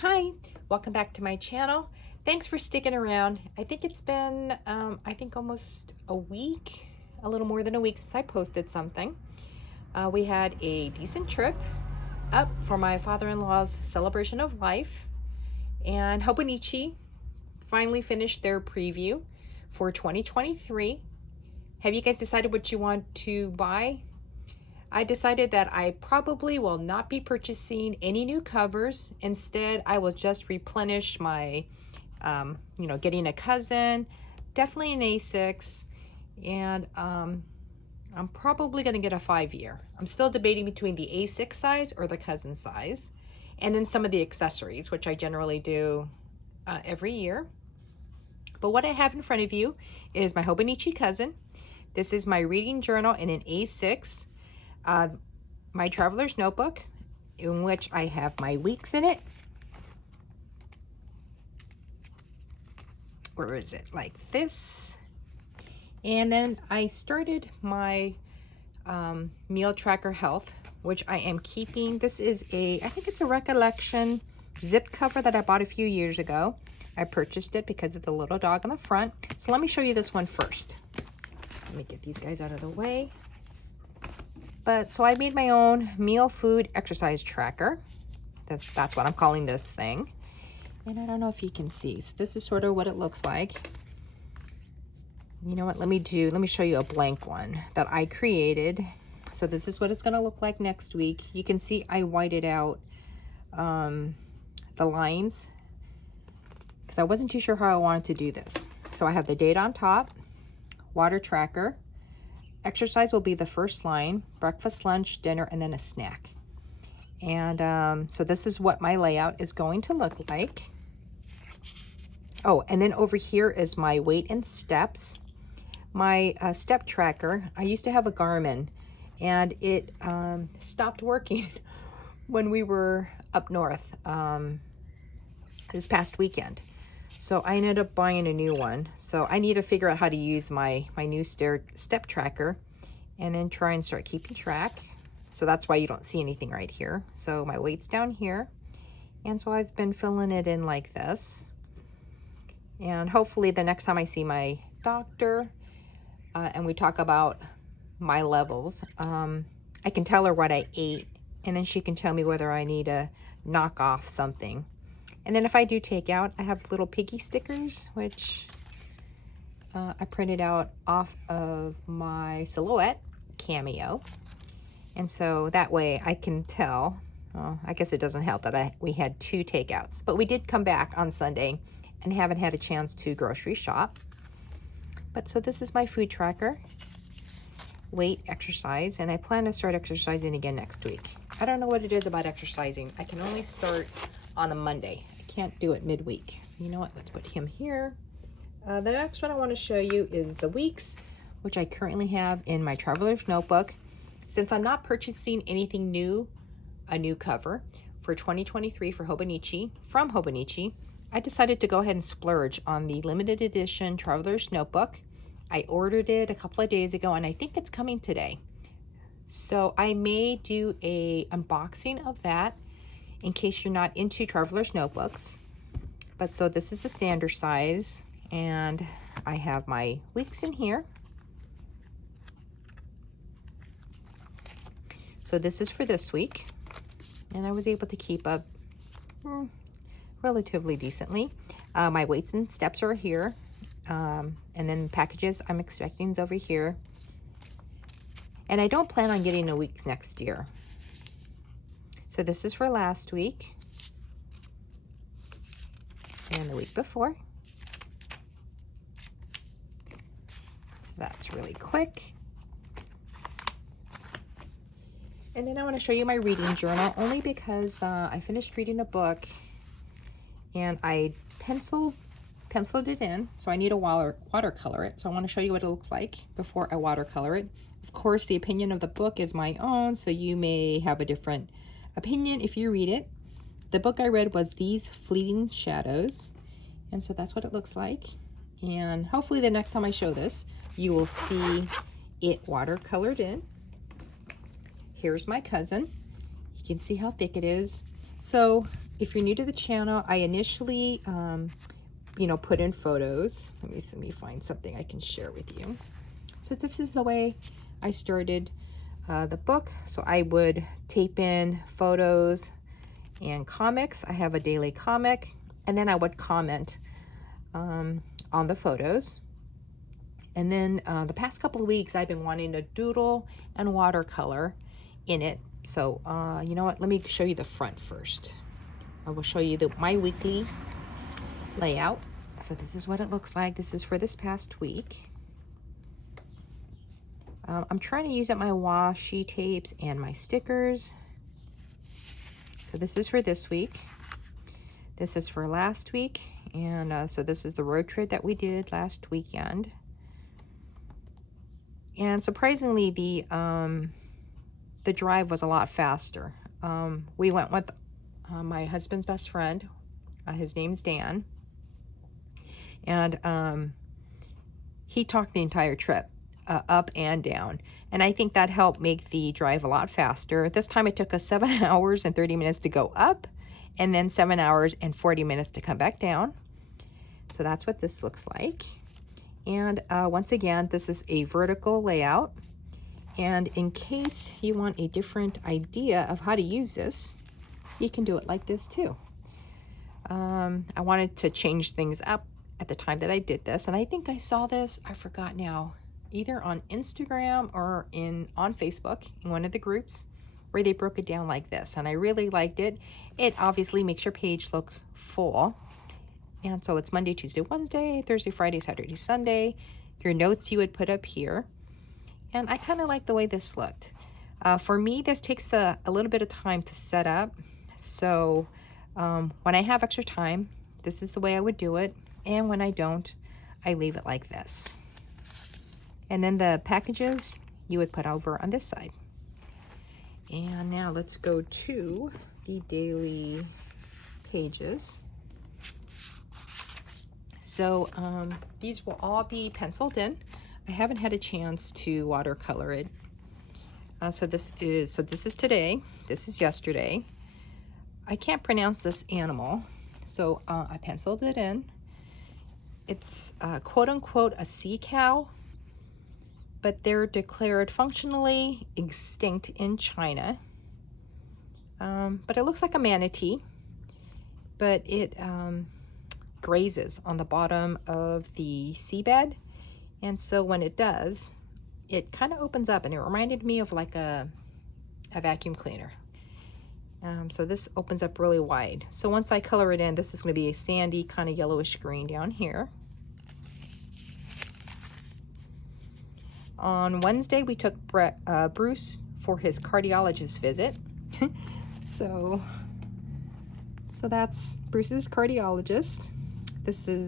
Hi, welcome back to my channel. Thanks for sticking around. I think it's been, almost a week, a little more than a week since I posted something. We had a decent trip up for my father-in-law's celebration of life, and Hobonichi finally finished their preview for 2023. Have you guys decided what you want to buy? I decided that I probably will not be purchasing any new covers. Instead, I will just replenish my, getting a cousin, definitely an A6, and I'm probably going to get a 5-year. I'm still debating between the A6 size or the cousin size, and then some of the accessories, which I generally do every year. But what I have in front of you is my Hobonichi cousin. This is my reading journal in an A6. My traveler's notebook, in which I have my weeks in it. Where is it? Like this. And then I started my meal tracker health, which I am keeping. This is I think it's a Recollection zip cover that I bought a few years ago. I purchased it because of the little dog on the front. So let me show you this one first. Let me get these guys out of the way. So I made my own meal, food, exercise tracker. That's what I'm calling this thing. And I don't know if you can see. So this is sort of what it looks like. You know what? Let me show you a blank one that I created. So this is what it's going to look like next week. You can see I whited out the lines because I wasn't too sure how I wanted to do this. So I have the date on top, water tracker. Exercise will be the first line, breakfast, lunch, dinner, and then a snack. And so this is what my layout is going to look like. Oh, and then over here is my weight and steps. My step tracker, I used to have a Garmin, and it stopped working when we were up north this past weekend. So I ended up buying a new one. So I need to figure out how to use my new step tracker and then try and start keeping track. So that's why you don't see anything right here. So my weight's down here. And so I've been filling it in like this. And hopefully the next time I see my doctor and we talk about my levels, I can tell her what I ate, and then she can tell me whether I need to knock off something. And then if I do take out, I have little piggy stickers, which I printed out off of my Silhouette Cameo. And so that way I can tell. Well, I guess it doesn't help that we had 2 takeouts. But we did come back on Sunday and haven't had a chance to grocery shop. But so this is my food tracker, weight, exercise, and I plan to start exercising again next week. I don't know what it is about exercising. I can only start on a Monday. I can't do it midweek. So you know what? Let's put him here. The next one I want to show you is the weeks, which I currently have in my traveler's notebook. Since I'm not purchasing anything new, a new cover for 2023 for Hobonichi, from Hobonichi, I decided to go ahead and splurge on the limited edition traveler's notebook. I ordered it a couple of days ago, and I think it's coming today. So I may do a unboxing of that in case you're not into traveler's notebooks. But so this is the standard size, and I have my weeks in here. So this is for this week, and I was able to keep up relatively decently. My weights and steps are here, and then packages I'm expecting is over here. And I don't plan on getting a week next year. So this is for last week and the week before. So that's really quick. And then I want to show you my reading journal, only because I finished reading a book and I penciled it in. So I need to watercolor it. So I want to show you what it looks like before I watercolor it. Of course, the opinion of the book is my own, so you may have a different opinion if you read it. The book I read was These Fleeting Shadows, and so that's what it looks like. And hopefully the next time I show this, you will see it watercolored in. Here's my cousin. You can see how thick it is. So if you're new to the channel, I initially, put in photos. Let me find something I can share with you. So this is the way I started the book. So I would tape in photos and comics. I have a daily comic, and then I would comment on the photos. And then the past couple of weeks, I've been wanting to doodle and watercolor in it. So you know what? Let me show you the front first. I will show you my weekly layout. So this is what it looks like. This is for this past week. I'm trying to use up my washi tapes and my stickers. So this is for this week. This is for last week. And so this is the road trip that we did last weekend. And surprisingly, the drive was a lot faster. We went with my husband's best friend. His name's Dan. And he talked the entire trip, up and down. And I think that helped make the drive a lot faster. This time it took us 7 hours and 30 minutes to go up, and then 7 hours and 40 minutes to come back down. So that's what this looks like. And once again, this is a vertical layout. And in case you want a different idea of how to use this, you can do it like this too. I wanted to change things up at the time that I did this, and I think I saw this, I forgot now, either on Instagram or on Facebook in one of the groups where they broke it down like this, and I really liked it. It obviously makes your page look full. And so it's Monday, Tuesday, Wednesday, Thursday, Friday, Saturday, Sunday. Your notes you would put up here. And I kind of like the way this looked. For me, this takes a little bit of time to set up. So when I have extra time, this is the way I would do it. And when I don't, I leave it like this. And then the packages you would put over on this side. And now let's go to the daily pages. So these will all be penciled in. I haven't had a chance to watercolor it. So this is today. This is yesterday. I can't pronounce this animal, so I penciled it in. It's quote unquote a sea cow, but they're declared functionally extinct in China. But it looks like a manatee, but it grazes on the bottom of the seabed. And so when it does, it kind of opens up, and it reminded me of like a vacuum cleaner. So this opens up really wide. So once I color it in, this is going to be a sandy kind of yellowish green down here. On Wednesday, we took Bruce for his cardiologist visit. So that's Bruce's cardiologist.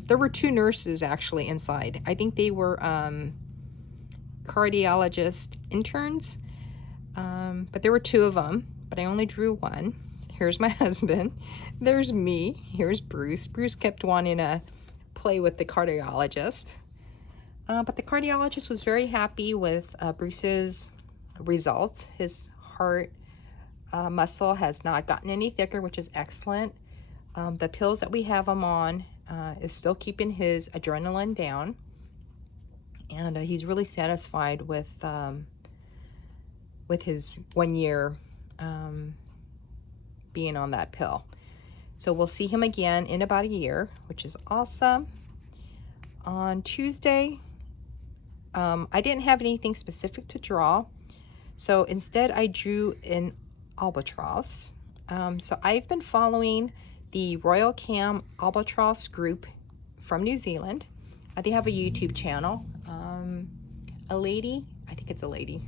There were 2 nurses actually inside. I think they were cardiologist interns, but there were 2 of them, but I only drew 1. Here's my husband. There's me. Here's Bruce. Bruce kept wanting to play with the cardiologist. But the cardiologist was very happy with Bruce's results. His heart muscle has not gotten any thicker, which is excellent. The pills that we have him on is still keeping his adrenaline down. And he's really satisfied with his 1 year being on that pill. So we'll see him again in about a year, which is awesome. On Tuesday, I didn't have anything specific to draw, so instead I drew an albatross. So I've been following the Royal Cam Albatross group from New Zealand. They have a YouTube channel. A lady, I think it's a lady,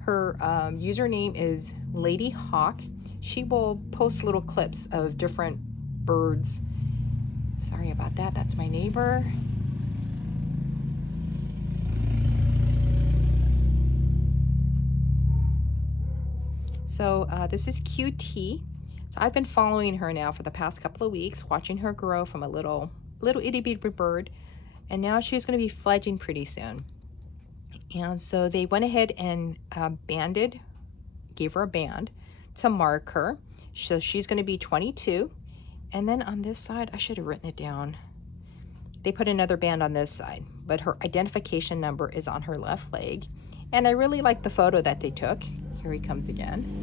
her username is Lady Hawk. She will post little clips of different birds. Sorry about that, that's my neighbor. So this is QT. So I've been following her now for the past couple of weeks, watching her grow from a little itty bitty bird, and now she's going to be fledging pretty soon. And so they went ahead and gave her a band to mark her. So she's going to be 22. And then on this side, I should have written it down. They put another band on this side, but her identification number is on her left leg. And I really like the photo that they took. Here he comes again.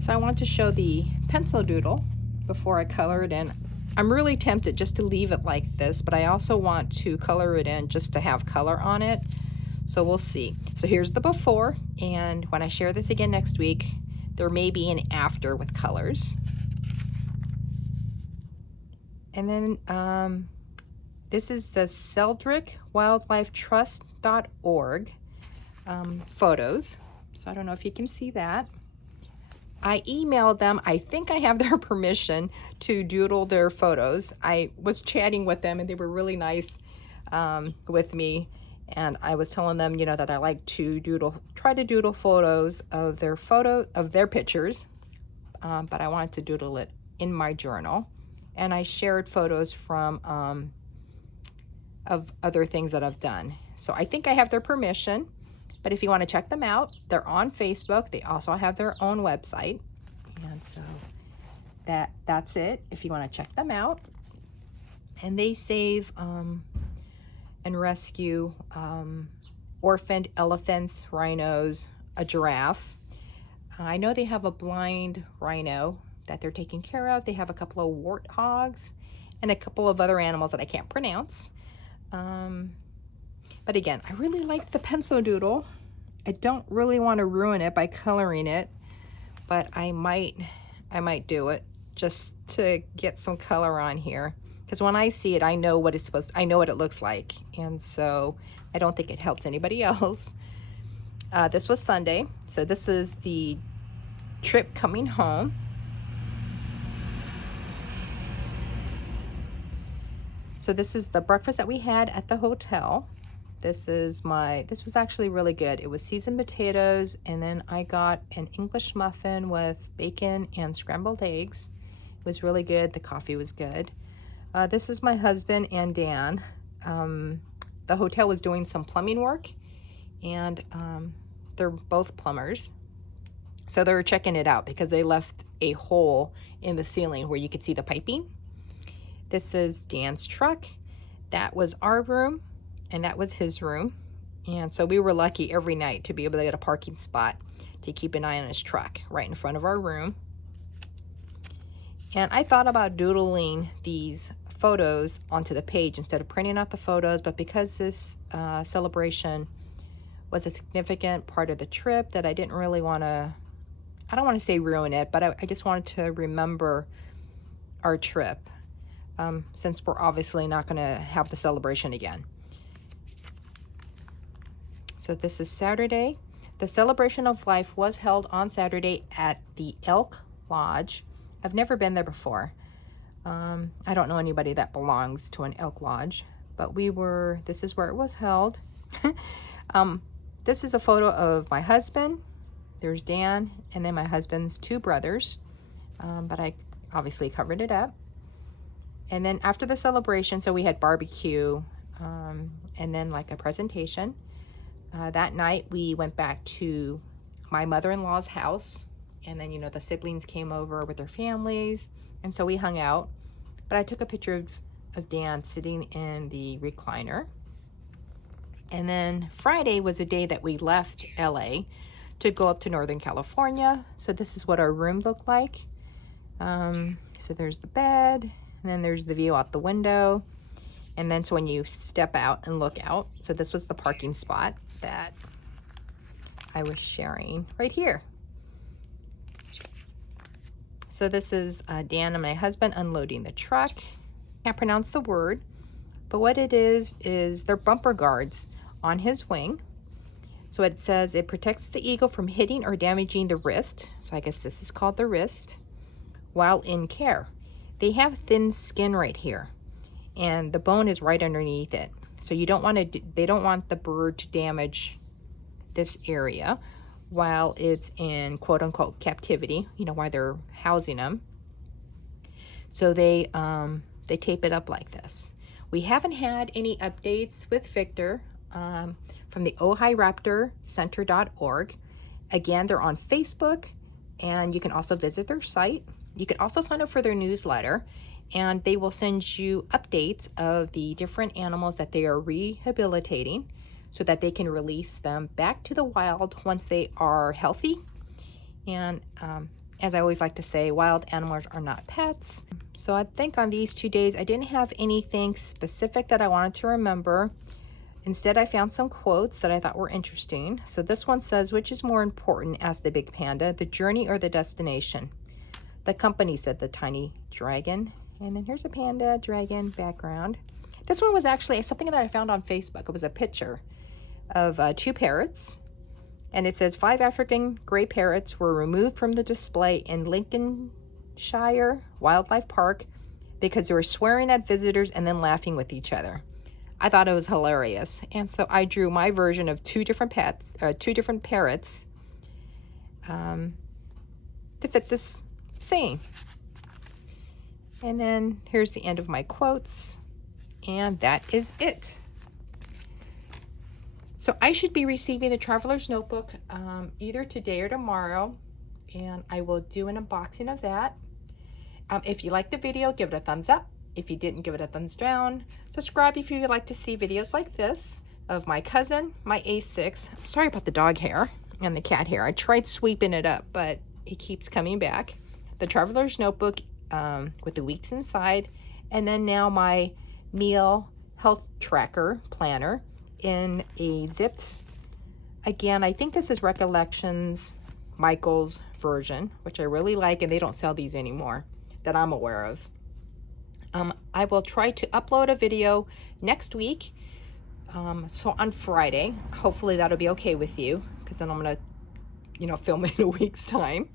So I want to show the pencil doodle before I color it in. I'm really tempted just to leave it like this, but I also want to color it in just to have color on it. So we'll see. So here's the before, and when I share this again next week, there may be an after with colors. And then this is the SeldrickWildlifeTrust.org photos. So I don't know if you can see that. I emailed them. I think I have their permission to doodle their photos. I was chatting with them and they were really nice with me. And I was telling them, you know, that I like to try to doodle photos of their pictures. But I wanted to doodle it in my journal. And I shared photos from of other things that I've done. So I think I have their permission. But if you want to check them out, they're on Facebook. They also have their own website. And so that's it if you want to check them out. And they save and rescue orphaned elephants, rhinos, a giraffe. I know they have a blind rhino that they're taking care of. They have a couple of warthogs and a couple of other animals that I can't pronounce. But again, I really like the pencil doodle. I don't really want to ruin it by coloring it, but I might do it just to get some color on here. Because when I see it, I know what I know what it looks like. And so I don't think it helps anybody else. This was Sunday. So this is the trip coming home. So this is the breakfast that we had at the hotel. This was actually really good. It was seasoned potatoes, and then I got an English muffin with bacon and scrambled eggs. It was really good. The coffee was good. This is my husband and Dan. The hotel was doing some plumbing work, and they're both plumbers. So they were checking it out because they left a hole in the ceiling where you could see the piping. This is Dan's truck. That was our room, and that was his room. And so we were lucky every night to be able to get a parking spot to keep an eye on his truck right in front of our room. And I thought about doodling these photos onto the page instead of printing out the photos, but because this celebration was a significant part of the trip that I didn't really want to, I don't want to say ruin it, but I just wanted to remember our trip. Since we're obviously not going to have the celebration again. So this is Saturday. The celebration of life was held on Saturday at the Elk Lodge. I've never been there before. I don't know anybody that belongs to an Elk Lodge, but this is where it was held. This is a photo of my husband. There's Dan, and then my husband's two brothers, but I obviously covered it up. And then after the celebration, so we had barbecue and then like a presentation. That night we went back to my mother-in-law's house, and then, you know, the siblings came over with their families, and so we hung out. But I took a picture of Dan sitting in the recliner. And then Friday was the day that we left LA to go up to Northern California. So this is what our room looked like. So there's the bed. And then there's the view out the window. And then so when you step out and look out, so this was the parking spot that I was sharing right here. So this is Dan and my husband unloading the truck. Can't pronounce the word, but what it is they're bumper guards on his wing. So it says it protects the eagle from hitting or damaging the wrist. So I guess this is called the wrist while in care. They have thin skin right here, and the bone is right underneath it. So you don't want to, they don't want the bird to damage this area while it's in quote unquote captivity, you know, while they're housing them. So they tape it up like this. We haven't had any updates with Victor from the OhiRaptorCenter.org. Again, they're on Facebook, and you can also visit their site. You can also sign up for their newsletter, and they will send you updates of the different animals that they are rehabilitating so that they can release them back to the wild once they are healthy. And as I always like to say, wild animals are not pets. So I think on these 2 days, I didn't have anything specific that I wanted to remember. Instead, I found some quotes that I thought were interesting. So this one says, which is more important, asked the big panda, the journey or the destination? The company, said the tiny dragon. And then here's a panda dragon background. This one was actually something that I found on Facebook. It was a picture of 2 parrots. And it says 5 African gray parrots were removed from the display in Lincolnshire Wildlife Park because they were swearing at visitors and then laughing with each other. I thought it was hilarious. And so I drew my version of 2 different parrots to fit this saying. And then here's the end of my quotes. And that is it. So I should be receiving the Traveler's Notebook either today or tomorrow, and I will do an unboxing of that. If you liked the video, give it a thumbs up. If you didn't, give it a thumbs down. Subscribe if you would like to see videos like this of my cousin, my A6. I'm sorry about the dog hair and the cat hair. I tried sweeping it up, but it keeps coming back. The Traveler's Notebook with the weeks inside, and then now my meal health tracker planner in a zipped, again, I think this is Recollections Michael's version, which I really like, and they don't sell these anymore that I'm aware of. I will try to upload a video next week, so on Friday. Hopefully that'll be okay with you, because then I'm gonna film in a week's time.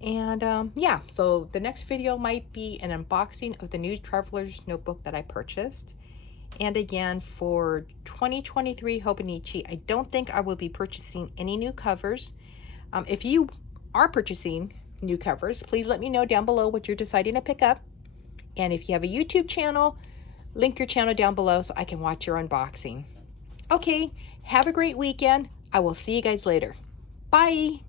And yeah, so the next video might be an unboxing of the new Traveler's Notebook that I purchased. And again, for 2023 Hobonichi, I don't think I will be purchasing any new covers. If you are purchasing new covers, please let me know down below what you're deciding to pick up. And if you have a YouTube channel, link your channel down below so I can watch your unboxing. Okay, have a great weekend. I will see you guys later. Bye.